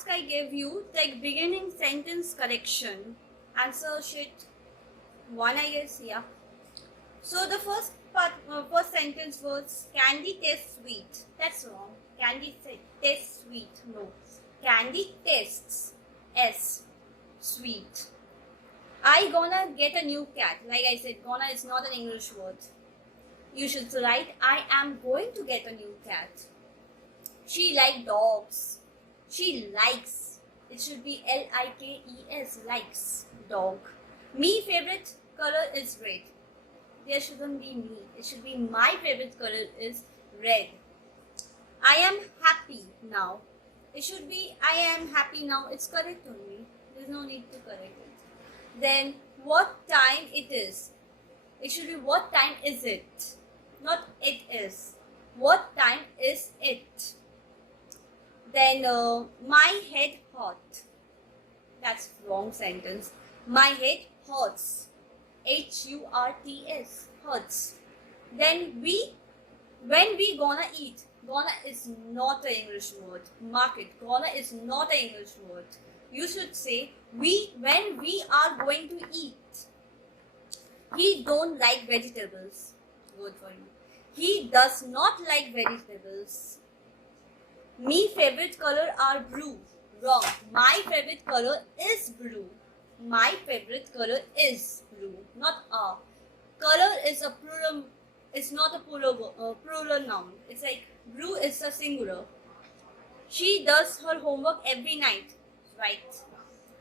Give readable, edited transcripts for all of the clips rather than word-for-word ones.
task I gave you, take beginning sentence correction. Answer sheet 1, I guess, yeah. So the first sentence was candy tastes sweet. That's wrong. Candy tastes sweet. No. Candy tastes sweet. I gonna get a new cat. Like I said, gonna is not an English word. You should write I am going to get a new cat. She likes dogs. She likes. It should be Likes. Likes. Dog. Me favorite color is red. There shouldn't be me. It should be my favorite color is red. I am happy now. It should be I am happy now. It's correct only. There's no need to correct it. Then what time it is. It should be what time is it. Not it is. What time is it? Then my head hot. That's wrong sentence. My head hurts. Hurts. Hurts. Then when we gonna eat. Gonna is not an English word. Mark it. Gonna is not an English word. You should say when we are going to eat. He don't like vegetables. Good for you. He does not like vegetables. Me favorite color are blue. Wrong. My favorite color is blue. My favorite color is blue. Not a. Color is a plural. It's not a plural noun. It's like blue is a singular. She does her homework every night. Right.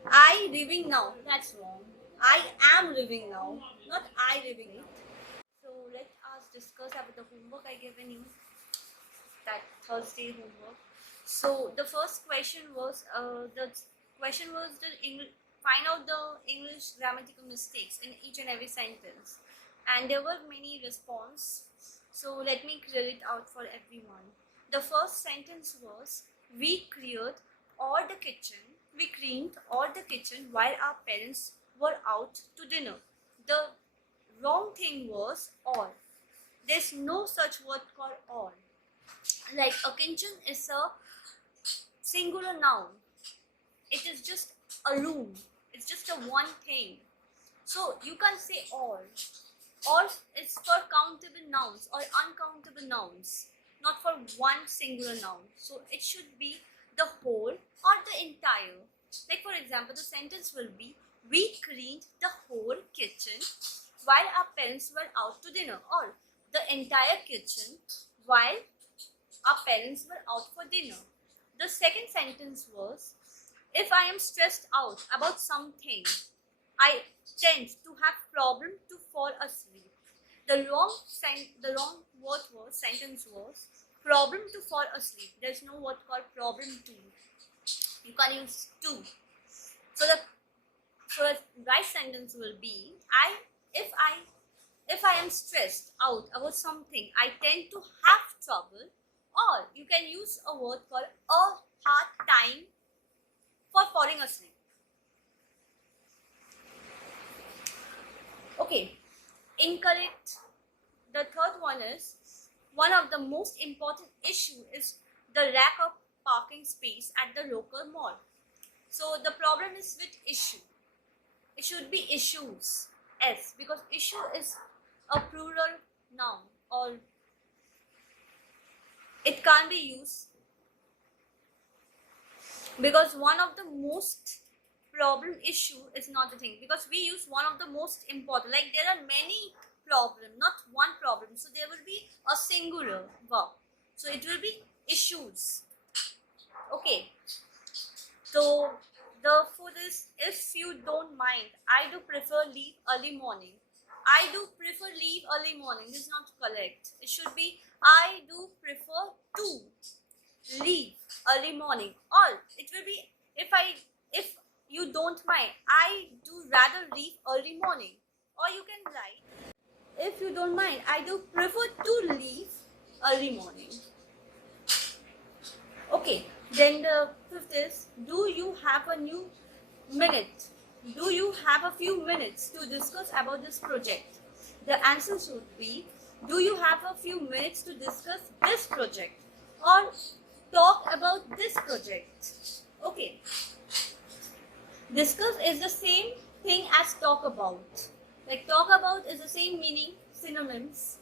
I living now. That's wrong. I am living now. Not I living it. So let us discuss about the homework I given you. That Thursday homework. So the first question was find out the English grammatical mistakes in each and every sentence, and there were many response. So let me clear it out for everyone. The first sentence was we cleaned all the kitchen while our parents were out to dinner. The wrong thing was all. There's no such word called all. Like a kitchen is a singular noun. It is just a room. It's just a one thing. So you can't say all. All is for countable nouns or uncountable nouns, not for one singular noun. So it should be the whole or the entire. Like for example, the sentence will be we cleaned the whole kitchen while our parents were out to dinner, or the entire kitchen while our parents were out for dinner. The second sentence was, if I am stressed out about something, I tend to have problem to fall asleep. The wrong sentence was problem to fall asleep. There's no word called problem to. You can't use to. So the right sentence will be if I am stressed out about something, I tend to have trouble. Or you can use a word called a hard time for falling asleep. Okay, incorrect. The third one is one of the most important issue is the lack of parking space at the local mall. So the problem is with issue. It should be issues. S, because issue is a plural noun, or it can't be used because one of the most problem issue is not the thing, because we use one of the most important. Like there are many problems, not one problem. So there will be a singular verb. So it will be issues. Okay. So the fourth is if you don't mind, I do prefer leave early morning. I do prefer leave early morning. This is not correct. It should be I do prefer to leave early morning. Or it will be if you don't mind, I do rather leave early morning. Or you can write if you don't mind, I do prefer to leave early morning. Okay, then the fifth is do you have a few minutes to discuss about this project? The answer should be do you have a few minutes to discuss this project or talk about this project? Okay. Discuss is the same thing as talk about. Like talk about is the same meaning, synonyms,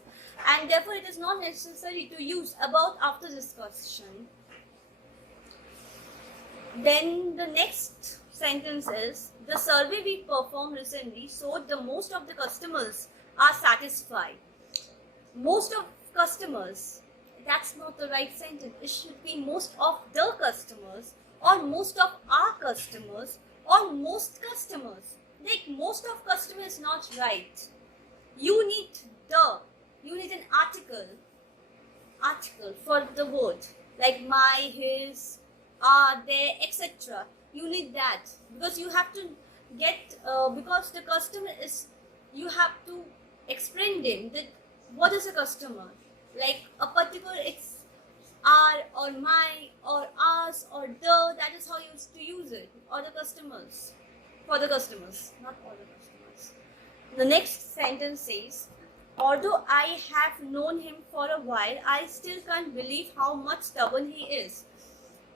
and therefore it is not necessary to use about after discussion. Then the next sentence is, the survey we performed recently showed the most of the customers are satisfied. Most of customers, that's not the right sentence. It should be most of the customers, or most of our customers, or most customers. Like most of customers is not right. You need an article for the word, like my, his, are, their, etc. You need that because you have to get because the customer is, you have to explain them that what is a customer, like a particular, it's our or my or ours or the, that is how you used to use it, or the customers, for the customers, not all the customers. The next sentence says, although I have known him for a while, I still can't believe how much stubborn he is.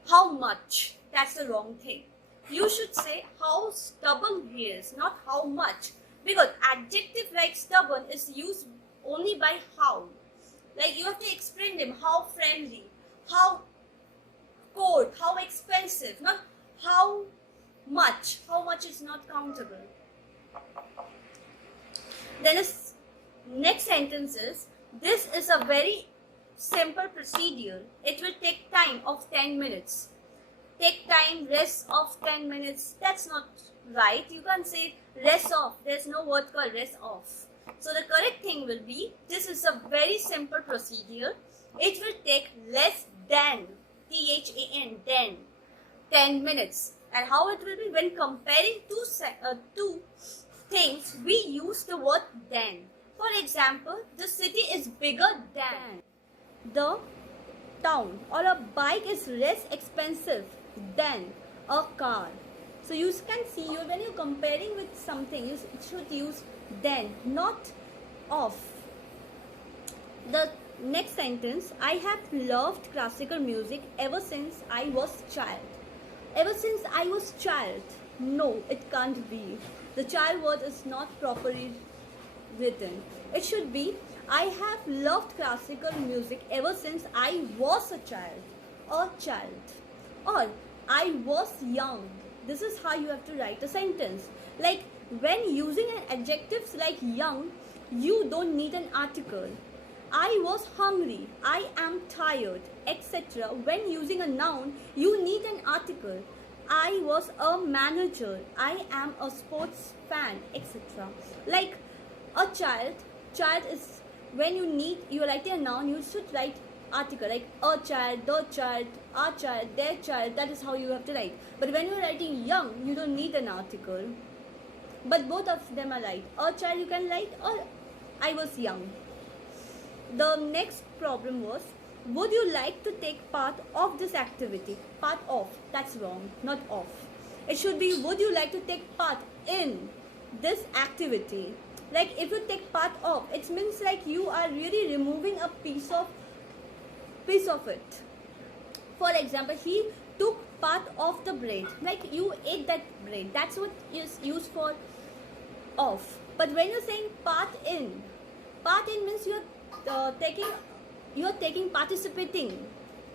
How much? That's the wrong thing. You should say how stubborn he is, not how much. Because adjective like stubborn is used only by how. Like you have to explain them how friendly, how cold, how expensive, not how much. How much is not countable. Then the next sentence is, this is a very simple procedure. It will take time of 10 minutes. Take time, rest of 10 minutes. That's not right. You can't say rest off. There's no word called rest off. So the correct thing will be, this is a very simple procedure. It will take less than, THAN, then, 10 minutes. And how it will be, when comparing two things, we use the word than. For example, the city is bigger than the town, or a bike is less expensive than a car. So you can see, when you're comparing with something, you should use than, not of. The next sentence, I have loved classical music ever since I was child. Ever since I was child. No, it can't be. The child word is not properly written. It should be, I have loved classical music ever since I was a child, or I was young. This is how you have to write a sentence. Like when using an adjectives like young, you don't need an article. I was hungry, I am tired, etc. When using a noun, you need an article. I was a manager, I am a sports fan, etc. Like a child is, when you're writing a noun, you should write article, like a child, the child, our child, their child. That is how you have to write. But when you're writing young, you don't need an article. But both of them are right. A child you can write, or I was young. The next problem was, would you like to take part of this activity? Part of, that's wrong, not of. It should be, would you like to take part in this activity? Like if you take part of, it means like you are really removing a piece of it. For example, he took part of the bread. Like you ate that bread. That's what is used for of. But when you're saying part in means participating.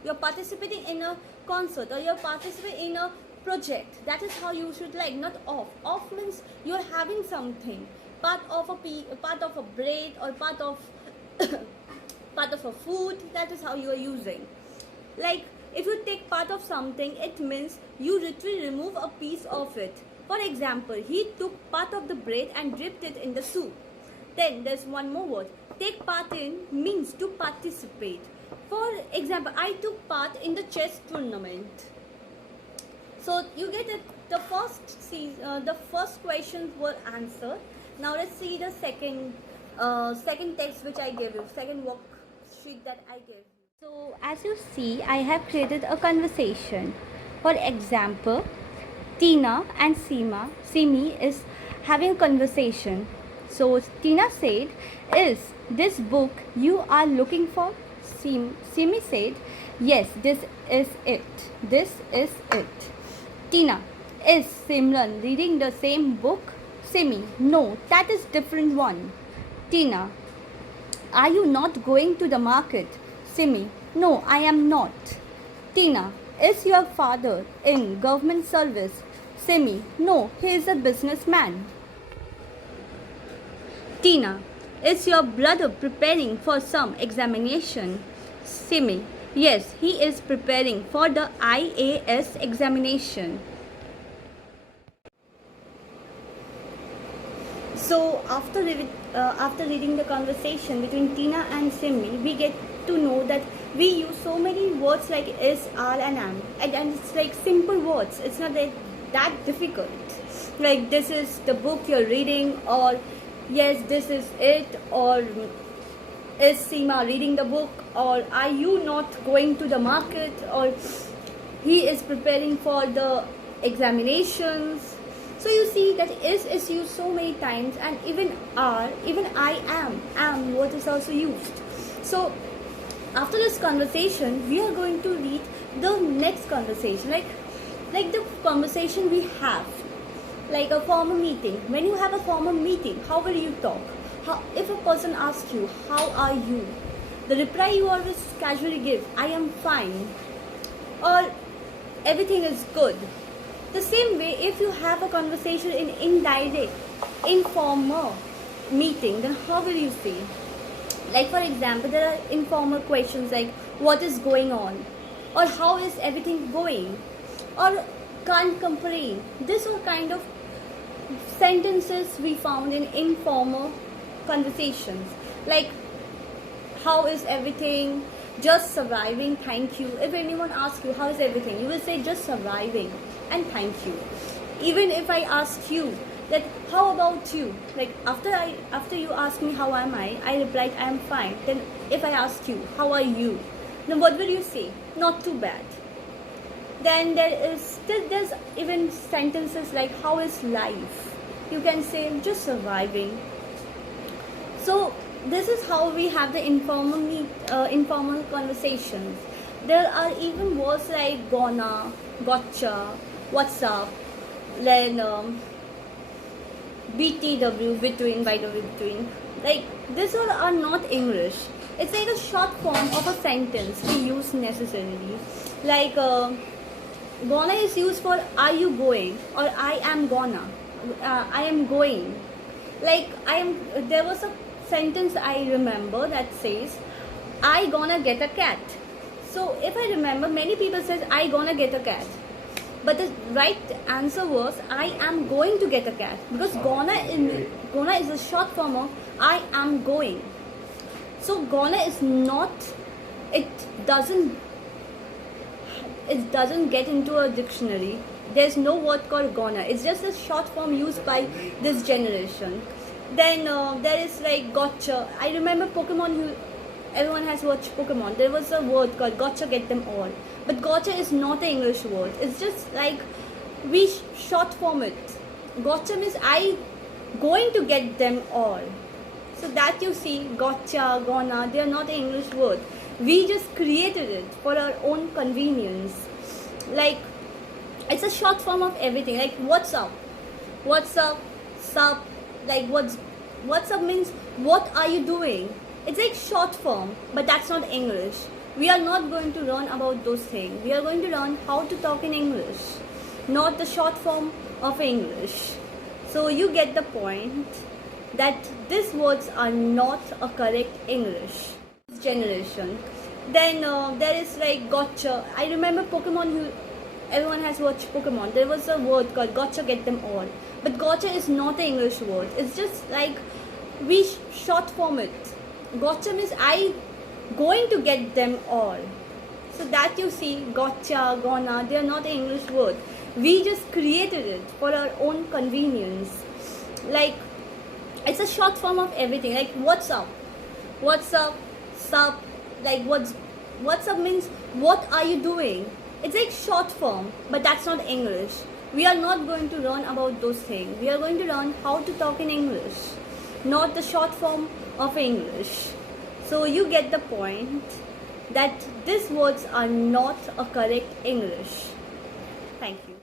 You're participating in a concert, or you're participating in a project. That is how you should like, not of. Of means you're having something. Part of a bread, or part of part of a food. That is how you are using. Like if you take part of something, it means you literally remove a piece of it. For example, he took part of the bread and dipped it in the soup. Then there's one more word. Take part in means to participate. For example, I took part in the chess tournament. So you get it. The first questions were answered. Now let's see the second text which I gave you, second worksheet that I gave you. So as you see, I have created a conversation. For example, Tina and Simi is having a conversation. So Tina said, is this book you are looking for? Simi said, yes, this is it. This is it. Tina, is Simran reading the same book? Simi, no, that is different one. Tina, are you not going to the market? Simi, no, I am not. Tina, is your father in government service? Simi, no, he is a businessman. Tina, is your brother preparing for some examination? Simi, yes, he is preparing for the IAS examination. So after reading the conversation between Tina and Simi, we get to know that we use so many words like is, are, and am, and it's like simple words. It's not that difficult. Like this is the book you're reading, or yes, this is it, or is Seema reading the book, or are you not going to the market, or he is preparing for the examinations. So you see that is used so many times, and even are, even I am word is also used. So after this conversation, we are going to read the next conversation, like the conversation we have, like a formal meeting. When you have a formal meeting, how will you talk? If a person asks you, how are you? The reply you always casually give, I am fine, or everything is good. The same way, if you have a conversation in indirect, informal meeting, then how will you say? Like for example, there are informal questions like what is going on, or how is everything going, or can't complain. These are kind of sentences we found in informal conversations. Like how is everything? Just surviving, thank you. If anyone asks you how is everything, you will say just surviving and thank you. Even if I ask you that how about you, like after you ask me how am I replied I am fine. Then if I ask you how are you, then what will you say? Not too bad. Then there's even sentences like how is life, you can say just surviving. So this is how we have the informal conversations. There are even words like gonna, gotcha, what's up, then BTW, between, by the way, between. Like these all are not English. It's like a short form of a sentence we use necessarily. Like gonna is used for are you going, or I am gonna, I am going. Like there was a sentence I remember that says I gonna get a cat. So if I remember, many people says I gonna get a cat, but the right answer was I am going to get a cat, because gonna is a short form of I am going. So gonna is not, it doesn't get into a dictionary. There's no word called gonna. It's just a short form used by this generation. Then there is like gotcha. I remember Pokemon. Everyone has watched Pokemon. There was a word called gotcha, get them all. But gotcha is not an English word. It's just like we short form it. Gotcha means I going to get them all. So that you see, gotcha, gonna, they are not an English word. We just created it for our own convenience. Like it's a short form of everything. Like what's up, sup. Like what's up means what are you doing? It's like short form, but that's not English. We are not going to learn about those things. We are going to learn how to talk in English, not the short form of English. So you get the point that these words are not a correct English generation. Then there is like gotcha. I remember Pokemon. Everyone has watched Pokemon. There was a word called gotcha, get them all. But gotcha is not an English word. It's just like we short form it. Gotcha means I going to get them all. So that you see, gotcha, gonna, they are not an English word. We just created it for our own convenience. Like it's a short form of everything. Like what's up, sup. Like what's up means what are you doing? It's like short form, but that's not English. We are not going to learn about those things. We are going to learn how to talk in English, not the short form of English. So you get the point that these words are not a correct English. Thank you.